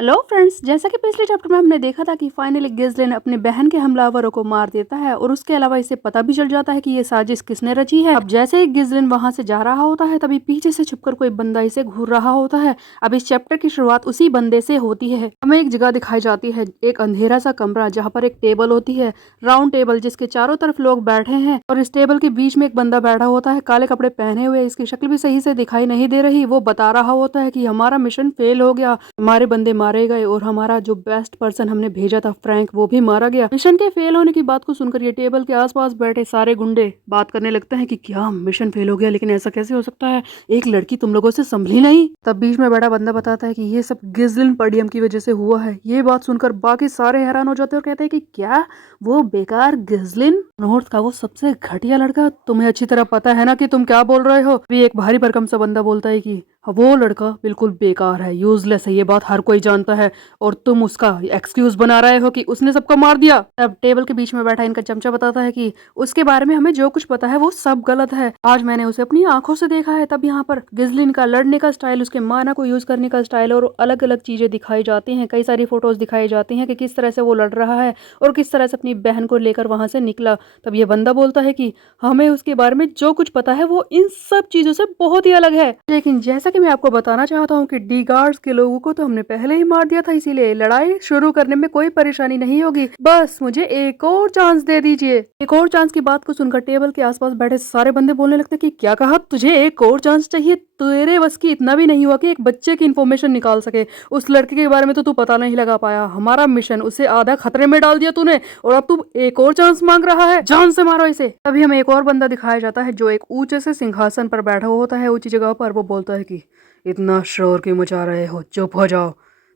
Hello friends, जैसा कि पिछले चैप्टर में हमने देखा था कि फाइनली गिज़लिन अपनी बहन के हमलावरों को मार देता है और उसके अलावा इसे पता भी चल जाता है कि ये साजिश किसने रची है। अब जैसे ही गिज़लिन वहां से जा रहा होता है तभी पीछे से छुपकर कोई बंदा इसे घूर रहा होता है। अब इस चैप्टर की शुरुआत उसी बंदे से होती है। हमें एक जगह दिखाई जाती है, एक अंधेरा सा कमरा जहाँ पर एक टेबल होती है, राउंड टेबल जिसके चारों तरफ लोग बैठे हैं और इस टेबल के बीच में एक बंदा बैठा होता है काले कपड़े पहने हुए। इसकी शक्ल भी सही से दिखाई नहीं दे रही। वो बता रहा होता है कि हमारा मिशन फेल हो गया, हमारे बंदे मारे गए और हमारा जो बेस्ट पर्सन हमने भेजा था फ्रैंक, वो भी मारा गया। मिशन के फेल होने की बात को सुनकर ये टेबल के आसपास बैठे सारे गुंडे बात करने लगते हैं कि क्या मिशन फेल हो गया, लेकिन ऐसा कैसे हो सकता है, एक लड़की तुम लोगों से संभली नहीं। तब बीच में बड़ा बंदा बताता है कि ये सब गिज़लिन पर्डियम की वजह से हुआ है। ये बात सुनकर बाकी सारे हैरान हो जाते हैं और कहते हैं कि क्या वो बेकार गिज़लिन, नॉर्थ का वो सबसे घटिया लड़का, तुम्हें अच्छी तरह पता है ना कि तुम क्या बोल रहे हो। भी एक भारी भरकम सा बंदा बोलता है कि वो लड़का बिल्कुल बेकार है, यूजलेस है, ये बात हर कोई जानता है और तुम उसका एक्सक्यूज बना रहे हो कि उसने सबको मार दिया। तब टेबल के बीच में बैठा इनका चमचा बताता है कि उसके बारे में हमें जो कुछ पता है वो सब गलत है। आज मैंने उसे अपनी आंखों से देखा है। तब यहाँ पर गिज़लिन का लड़ने का स्टाइल, उसके माना को यूज करने का स्टाइल और अलग अलग चीजें दिखाई जाती हैं। कई सारी फोटोज दिखाई जाती हैं कि किस तरह से वो लड़ रहा है और किस तरह से अपनी बहन को लेकर वहां से निकला। तब ये बंदा बोलता है कि हमें उसके बारे में जो कुछ पता है वो इन सब चीजों से बहुत ही अलग है। लेकिन जैसा कि मैं आपको बताना चाहता हूँ कि डी गार्ड्स के लोगों को तो हमने पहले ही मार दिया था, इसीलिए लड़ाई शुरू करने में कोई परेशानी नहीं होगी। बस मुझे एक और चांस दे दीजिए। एक और चांस की बात को सुनकर टेबल के आसपास बैठे सारे बंदे बोलने लगते कि क्या कहा, तुझे एक और चांस चाहिए? तेरे बस की इतना भी नहीं हुआ कि एक बच्चे की इन्फॉर्मेशन निकाल सके। उस लड़के के बारे में तो तू पता नहीं लगा पाया। हमारा मिशन, उसे आधा खतरे में डाल दिया तूने और अब तू एक और चांस मांग रहा है। जान से मारो इसे। तभी हमें एक और बंदा दिखाया जाता है जो एक ऊंचे से सिंहासन पर बैठा हुआ होता है, ऊंची जगह पर। वो बोलता है कि इतना शोर क्यों मचा रहे हो, चुप हो जाओ,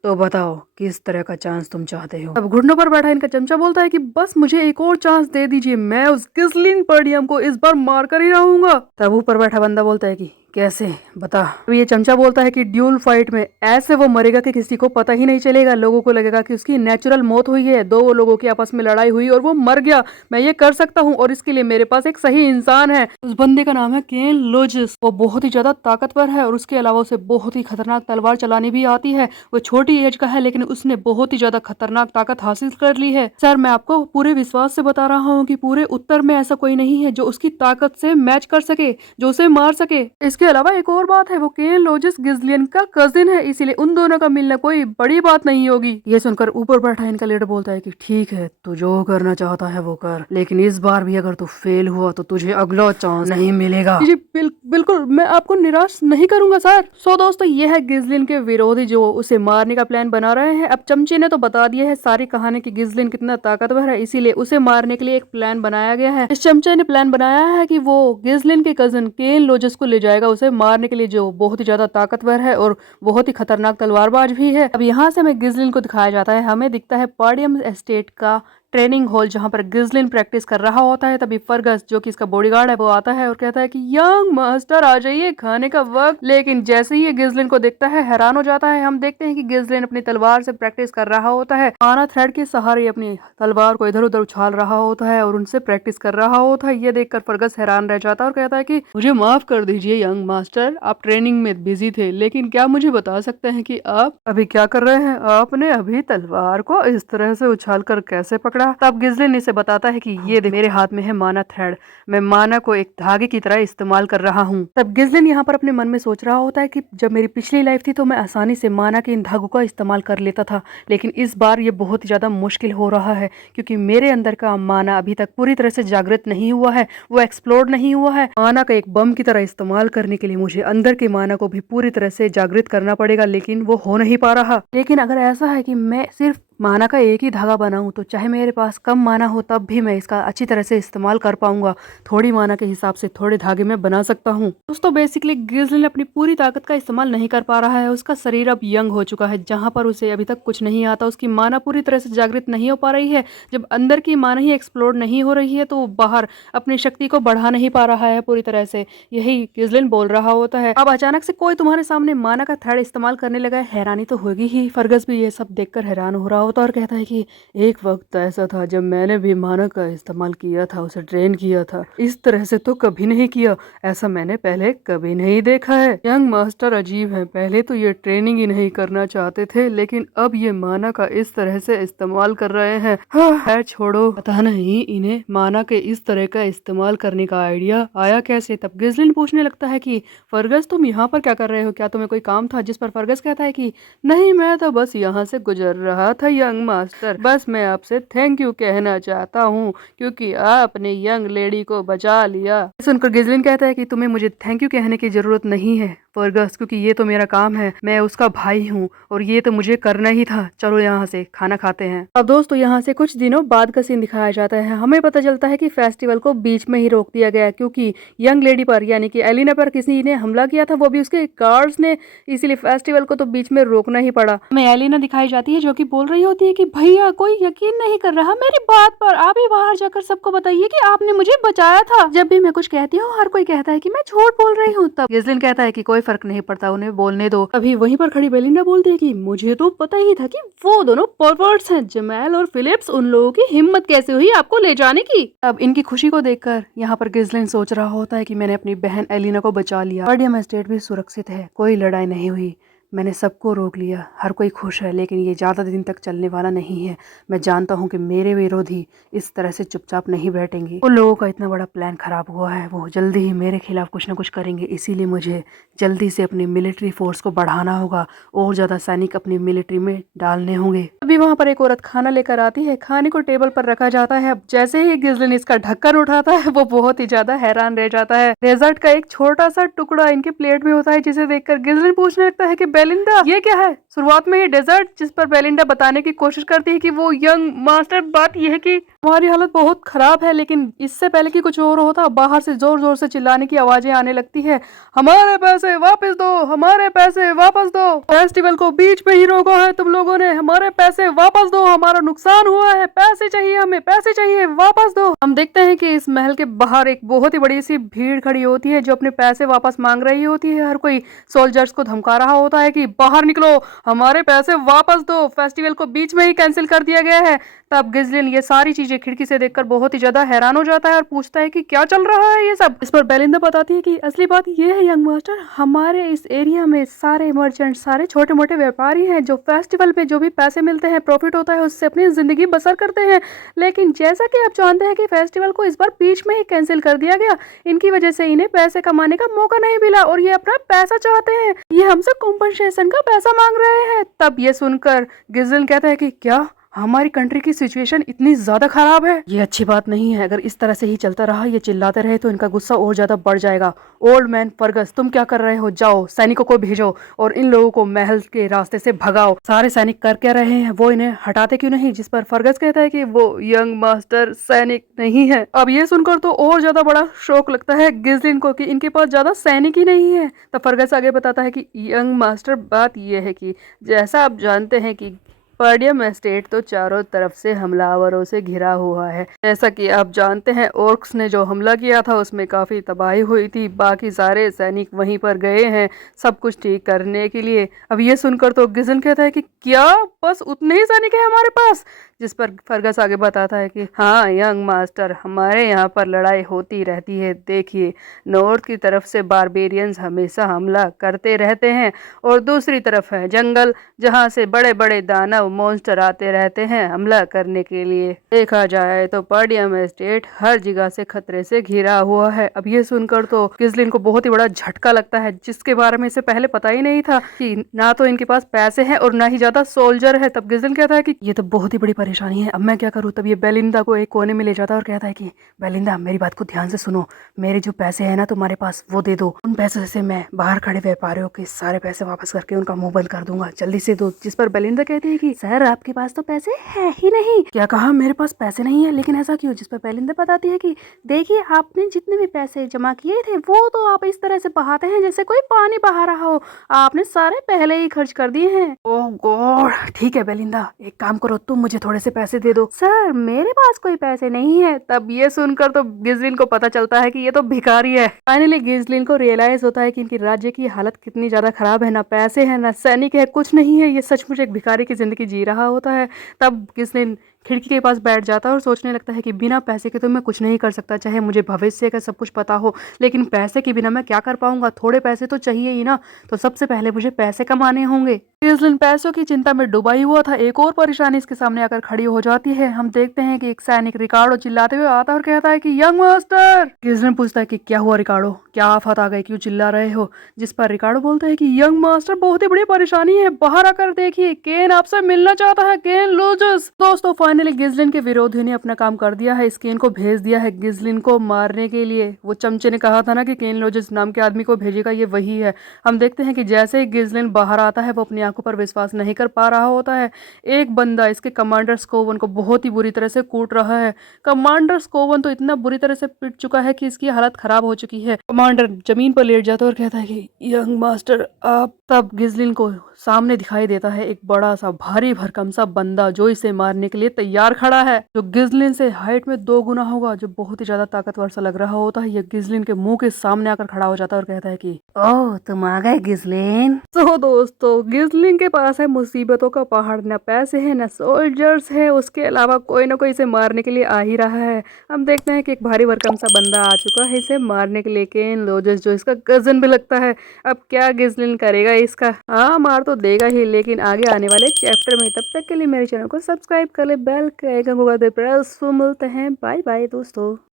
तो बताओ किस तरह का चांस तुम चाहते हो। अब घुटनों पर बैठा इनका चमचा बोलता है कि बस मुझे एक और चांस दे दीजिए, मैं उस गिज़लिन पर्डियम को इस बार मार कर ही रहूंगा। तब ऊपर बैठा बंदा बोलता है कि कैसे, बता। तो ये चमचा बोलता है कि ड्यूल फाइट में ऐसे वो मरेगा कि किसी को पता ही नहीं चलेगा। लोगों को लगेगा कि उसकी नेचुरल मौत हुई है, दो लोगों की आपस में लड़ाई हुई और वो मर गया। मैं ये कर सकता हूँ और इसके लिए मेरे पास एक सही इंसान है। उस बंदे का नाम है केन लोजिस। वो बहुत ही ज्यादा ताकतवर है और उसके अलावा उसे बहुत ही खतरनाक तलवार चलानी भी आती है। वो छोटी एज का है लेकिन उसने बहुत ही ज्यादा खतरनाक ताकत हासिल कर ली है। सर, मैं आपको पूरे विश्वास से बता रहा हूँ कि पूरे उत्तर में ऐसा कोई नहीं है जो उसकी ताकत से मैच कर सके, जो उसे मार सके। इसके अलावा एक और बात है, वो केन लोजिस गिज़लिन का कजिन है, इसीलिए उन दोनों का मिलना कोई बड़ी बात नहीं होगी। ये सुनकर ऊपर बैठा इनका लीडर बोलता है कि ठीक है, तू जो करना चाहता है वो कर, लेकिन इस बार भी अगर तू फेल हुआ तो तुझे अगला चांस नहीं मिलेगा। जी बिल्कुल, मैं आपको निराश नहीं करूंगा सर। सो दोस्तों, ये है गिज़लिन के विरोधी जो उसे मारने का प्लान बना रहे हैं। अब चमचे ने तो बता दिया है सारी कहानी की गिज़लिन कितना ताकतवर है, इसीलिए उसे मारने के लिए एक प्लान बनाया गया है। इस चमचे ने प्लान बनाया है कि वो गिज़लिन के कजिन केन लोजिस को ले जाएगा उसे मारने के लिए, जो बहुत ही ज्यादा ताकतवर है और बहुत ही खतरनाक तलवारबाज भी है। अब यहाँ से हमें गिज़लिन को दिखाया जाता है। हमें दिखता है पार्डियम एस्टेट का ट्रेनिंग हॉल जहाँ पर गिज़लिन प्रैक्टिस कर रहा होता है। तभी फर्गस जो कि इसका बॉडीगार्ड है वो आता है और कहता है कि यंग मास्टर आ जाइए, खाने का वक्त। लेकिन जैसे ही ये गिज़लिन को देखता है हैरान हो जाता है। हम देखते हैं कि गिज़लिन अपनी तलवार से प्रैक्टिस कर रहा होता है। आना थ्रेड के सहारे अपनी तलवार को इधर उधर उछाल रहा होता है और उनसे प्रैक्टिस कर रहा होता है। ये देखकर फर्गस हैरान रह जाता है और कहता है कि मुझे माफ कर दीजिए यंग मास्टर, आप ट्रेनिंग में बिजी थे, लेकिन क्या मुझे बता सकते हैं कि आप अभी क्या कर रहे हैं? आपने अभी तलवार को इस तरह से उछाल कर कैसे पकड़ा? तब गिज़लिन इसे बताता है कि ये देख, मेरे हाथ में है माना थ्रेड, मैं माना को एक धागे की तरह इस्तेमाल कर रहा हूँ। तब गिज़लिन यहाँ पर अपने मन में सोच रहा होता है कि जब मेरी पिछली लाइफ थी तो मैं आसानी से माना के इन धागों का इस्तेमाल कर लेता था, लेकिन इस बार ये बहुत ज्यादा मुश्किल हो रहा है क्योंकि मेरे अंदर का माना अभी तक पूरी तरह से जागृत नहीं हुआ है, वो एक्सप्लोर नहीं हुआ है। माना का एक बम की तरह इस्तेमाल करने के लिए मुझे अंदर के माना को भी पूरी तरह से जागृत करना पड़ेगा, लेकिन वो हो नहीं पा रहा। लेकिन अगर ऐसा है कि मैं सिर्फ माना का एक ही धागा बनाऊं तो चाहे मेरे पास कम माना हो तब भी मैं इसका अच्छी तरह से इस्तेमाल कर पाऊंगा। थोड़ी माना के हिसाब से थोड़े धागे में बना सकता हूँ। दोस्तों, बेसिकली गिज़लिन अपनी पूरी ताकत का इस्तेमाल नहीं कर पा रहा है। उसका शरीर अब यंग हो चुका है, जहाँ पर उसे अभी तक कुछ नहीं आता। उसकी माना पूरी तरह से जागृत नहीं हो पा रही है। जब अंदर की माना ही एक्सप्लोर नहीं हो रही है तो बाहर अपनी शक्ति को बढ़ा नहीं पा रहा है पूरी तरह से। यही गिज़लिन बोल रहा होता है। अब अचानक से कोई तुम्हारे सामने माना का थ्रेड इस्तेमाल करने लगा है, हैरानी तो होगी ही। फर्गस भी ये सब देखकर हैरान हो रहा होता है और कहता है कि एक वक्त ऐसा था जब मैंने भी माना का इस्तेमाल किया था, उसे ट्रेन किया था। इस तरह से तो कभी नहीं किया, ऐसा मैंने पहले कभी नहीं देखा है। यंग मास्टर अजीब है, पहले तो ये ट्रेनिंग ही नहीं करना चाहते थे, लेकिन अब ये माना का इस तरह से इस्तेमाल कर रहे हैं। हाँ, छोड़ो, पता नहीं इन्हें माना के इस तरह का इस्तेमाल करने का आइडिया आया कैसे। तब गिजलिन पूछने लगता है कि फर्गस तुम यहाँ पर क्या कर रहे हो, क्या तुम्हें कोई काम था? जिस पर फर्गस कहता है कि नहीं, मैं तो बस यहाँ से गुजर रहा था यंग मास्टर, बस मैं आपसे थैंक यू कहना चाहता हूँ क्योंकि आपने यंग लेडी को बचा लिया। सुनकर गिजलिन कहता है कि तुम्हें मुझे थैंक यू कहने की जरूरत नहीं है फर्गस, क्योंकि ये तो मेरा काम है, मैं उसका भाई हूँ और ये तो मुझे करना ही था। चलो यहाँ से खाना खाते हैं। अब दोस्तों यहाँ से कुछ दिनों बाद का सीन दिखाया जाता है। हमें पता चलता है कि फेस्टिवल को बीच में ही रोक दिया गया क्योंकि यंग लेडी पर यानी कि एलिना पर किसी ने हमला किया था, वो भी उसके गार्ड्स ने, इसीलिए फेस्टिवल को तो बीच में रोकना ही पड़ा। हमें एलिना दिखाई जाती है जो कि बोल रही होती है कि भैया कोई यकीन नहीं कर रहा मेरी बात पर, आप ही बाहर जाकर सबको बताइए कि आपने मुझे बचाया था। जब भी मैं कुछ कहती हूँ हर कोई कहता है कि मैं झूठ बोल रही हूँ। तब गिजलिन कहता है कि कोई फर्क नहीं पड़ता, उन्हें बोलने दो। अभी वहीं पर खड़ी बेलिंडा बोलती है कि मुझे तो पता ही था कि वो दोनों परवर्ट्स हैं, जमैल और फिलिप्स। उन लोगों की हिम्मत कैसे हुई आपको ले जाने की? अब इनकी खुशी को देखकर यहाँ पर गिजलिन सोच रहा होता है कि मैंने अपनी बहन एलिना को बचा लिया, कार्डियम एस्टेट भी सुरक्षित है, कोई लड़ाई नहीं हुई, मैंने सबको रोक लिया, हर कोई खुश है। लेकिन ये ज़्यादा दिन तक चलने वाला नहीं है। मैं जानता हूँ कि मेरे विरोधी इस तरह से चुपचाप नहीं बैठेंगे। उन लोगों का इतना बड़ा प्लान खराब हुआ है, वो जल्दी ही मेरे खिलाफ कुछ ना कुछ करेंगे, इसीलिए मुझे जल्दी से अपनी मिलिट्री फोर्स को बढ़ाना होगा और ज़्यादा सैनिक अपनी मिलिट्री में डालने होंगे। अभी वहाँ पर एक औरत खाना लेकर आती है, खाने को टेबल पर रखा जाता है। अब जैसे ही गिजलिन इसका ढक्कन उठाता है वो बहुत ही ज्यादा हैरान रह जाता है। डेजर्ट का एक छोटा सा टुकड़ा इनके प्लेट में होता है, जिसे देखकर गिजलिन पूछने लगता है कि बेलिंडा ये क्या है? शुरुआत में ही डेजर्ट, जिस पर बेलिंडा बताने की कोशिश करती है कि वो यंग मास्टर, बात यह है कि हमारी हालत बहुत खराब है। लेकिन इससे पहले कि कुछ और होता, बाहर से जोर जोर से चिल्लाने की आवाजें आने लगती है, हमारे पैसे वापस दो, हमारे पैसे वापस दो, फेस्टिवल को बीच में ही रोका है तुम लोगों ने, हमारे पैसे वापस दो, हमारा नुकसान हुआ है, पैसे चाहिए, हमें पैसे चाहिए, वापस दो। हम देखते हैं कि इस महल के बाहर एक बहुत ही बड़ी सी भीड़ खड़ी होती है जो अपने पैसे वापस मांग रही होती है। हर कोई सोल्जर्स को धमका रहा होता है कि बाहर निकलो, हमारे पैसे वापस दो, फेस्टिवल को बीच में ही कैंसिल कर दिया गया है। तब गिजलिन ये सारी चीजें खिड़की से देखकर बहुत ही ज्यादा हैरान हो जाता है और पूछता है कि क्या चल रहा है ये सब। इस पर बेलिंदा बताती है कि असली बात ये है यंग मास्टर, हमारे इस एरिया में सारे मर्चेंट, सारे छोटे मोटे व्यापारी हैं जो फेस्टिवल पे जो भी पैसे मिलते हैं, प्रॉफिट होता है, उससे अपनी जिंदगी बसर करते हैं। लेकिन जैसा कि आप जानते हैं कि फेस्टिवल को इस बार बीच में ही कैंसिल कर दिया गया, इनकी वजह से इन्हें पैसे कमाने का मौका नहीं मिला और ये अपना पैसा चाहते हैं, ये हमसे कॉम्पनसेशन का पैसा मांग रहे हैं। तब ये सुनकर गिजलिन कहता है कि क्या हमारी कंट्री की सिचुएशन इतनी ज्यादा खराब है? ये अच्छी बात नहीं है, अगर इस तरह से ही चलता रहा, ये चिल्लाते रहे तो इनका गुस्सा और ज्यादा बढ़ जाएगा। ओल्ड मैन फर्गस, तुम क्या कर रहे हो? जाओ सैनिकों को भेजो और इन लोगों को महल के रास्ते से भगाओ। सारे सैनिक कर क्या रहे हैं, वो इन्हें हटाते क्यों नहीं? जिस पर फर्गस कहता है कि वो यंग मास्टर सैनिक नहीं है। अब ये सुनकर तो और ज्यादा बड़ा शौक लगता है गिजलिन को कि इनके पास ज्यादा सैनिक ही नहीं है। तब फर्गस आगे बताता है कि यंग मास्टर, बात यह है कि जैसा आप जानते हैं कि कार्डियम एस्टेट तो चारों तरफ से हमलावरों से घिरा हुआ है। जैसा कि आप जानते हैं ऑर्क्स ने जो हमला किया था उसमें काफ़ी तबाही हुई थी, बाकी सारे सैनिक वहीं पर गए हैं सब कुछ ठीक करने के लिए। अब ये सुनकर तो गिजलिन कहता है कि क्या बस उतने ही सैनिक है हमारे पास? जिस पर फर्गस आगे बताता है कि हाँ यंग मास्टर, हमारे यहाँ पर लड़ाई होती रहती है। देखिए, नॉर्थ की तरफ से बारबेरियंस हमेशा हमला करते रहते हैं और दूसरी तरफ है जंगल, जहाँ से बड़े बड़े दानव मॉन्स्टर आते रहते हैं हमला करने के लिए। देखा जाए तो कार्डियम एस्टेट हर जगह से खतरे से घिरा हुआ है। अब ये सुनकर तो गिजलिन को बहुत ही बड़ा झटका लगता है, जिसके बारे में इसे पहले पता ही नहीं था कि ना तो इनके पास पैसे हैं और ना ही ज्यादा सोल्जर है। तब गिजलिन कहता है कि ये तो बहुत ही बड़ी परेशानी है, अब मैं क्या करूँ? तब ये बेलिंदा को एक कोने में ले जाता है और कहता है कि बेलिंदा मेरी बात को ध्यान से सुनो, मेरे जो पैसे है ना तुम्हारे पास वो दे दो, उन पैसों से मैं बाहर खड़े व्यापारियों के सारे पैसे वापस करके उनका मुंह बंद कर दूंगा, जल्दी से दो। जिस पर बेलिंदा कहती है कि सर आपके पास तो पैसे है ही नहीं। क्या कहा? मेरे पास पैसे नहीं है, लेकिन ऐसा क्यों? जिस पर बेलिंदा बताती है कि देखिए आपने जितने भी पैसे जमा किए थे वो तो आप इस तरह से बहाते हैं जैसे कोई पानी बहा रहा हो, आपने सारे पहले ही खर्च कर दिए हैं। ओह गॉड, ठीक है बेलिंदा, एक काम करो, तुम मुझे थोड़े से पैसे दे दो। सर मेरे पास कोई पैसे नहीं है। तब ये सुनकर तो गिजलिन को पता चलता है कि ये तो भिखारी है। फाइनली गिजलिन को रियलाइज होता है कि इनकी राज्य की हालत कितनी ज्यादा खराब है, ना पैसे है ना सैनिक है, कुछ नहीं है, ये सचमुच एक भिखारी की जिंदगी जी रहा होता है। तब गिसलिन खिड़की के पास बैठ जाता है और सोचने लगता है कि बिना पैसे के तो मैं कुछ नहीं कर सकता, चाहे मुझे भविष्य का सब कुछ पता हो, लेकिन पैसे के बिना मैं क्या कर पाऊंगा? थोड़े पैसे तो चाहिए ही ना, तो सबसे पहले मुझे पैसे कमाने होंगे। गिसलिन पैसों की चिंता में डूबा ही हुआ था। एक और परेशानी इसके सामने आकर खड़ी हो जाती है। हम देखते हैं कि एक सैनिक रिकार्डो चिल्लाते हुए आता है और कहता है कि यंग मास्टर। गिसलिन पूछता है कि क्या हुआ रिकार्डो, क्या आफत आ गई, क्यों चिल्ला रहे हो? जिस पर रिकार्डो बोलता है कि यंग मास्टर, बहुत ही बड़ी परेशानी है, बाहर आकर देखिए, केन आपसे मिलना चाहता है, केन लूजर्स। दोस्तों फाइनली गिसलिन के विरोधियों ने अपना काम कर दिया है, इस केन को भेज दिया है गिसलिन को मारने के लिए। वो चमचे ने कहा था ना कि केन लोजर्स नाम के आदमी को भेजेगा, ये वही है। हम देखते हैं कि जैसे ही गिसलिन बाहर आता है वो अपनी आंखों पर विश्वास नहीं कर पा रहा होता है। एक बंदा इसके कमांडर स्कोवन को बहुत ही बुरी तरह से कूट रहा है। कमांडर स्कोवन तो इतना बुरी तरह से पिट चुका है कि इसकी हालत खराब हो चुकी है। कमांडर जमीन पर लेट जाता है और कहता है कि यंग मास्टर आप। तब गिसलिन को सामने दिखाई देता है एक बड़ा सा भारी भरकम सा बंदा जो इसे मारने के लिए तैयार खड़ा है, जो गिसलिन से हाइट में 2 गुना होगा, जो बहुत ही ज्यादा ताकतवर सा लग रहा होता है। ये गिसलिन के मुंह के सामने आकर खड़ा हो जाता है और कहता है कि ओह तुम आ गए गिसलिन। तो दोस्तों गिसलिन के पास है मुसीबतों का पहाड़, न पैसे है न सोल्जर्स है, उसके अलावा कोई ना कोई इसे मारने के लिए आ ही रहा है। हम देखते हैं कि एक भारी भरकम सा बंदा आ चुका है इसे मारने के लिए, केन लोजर्स, जो इसका कजन भी लगता है। अब क्या गिसलिन करेगा इसका? हाँ मार तो देगा ही, लेकिन आगे आने वाले चैप्टर में। तब तक के लिए मेरे चैनल को सब्सक्राइब कर ले, बेल के आइकन को दे प्रेस। मिलते हैं, बाय बाय दोस्तों।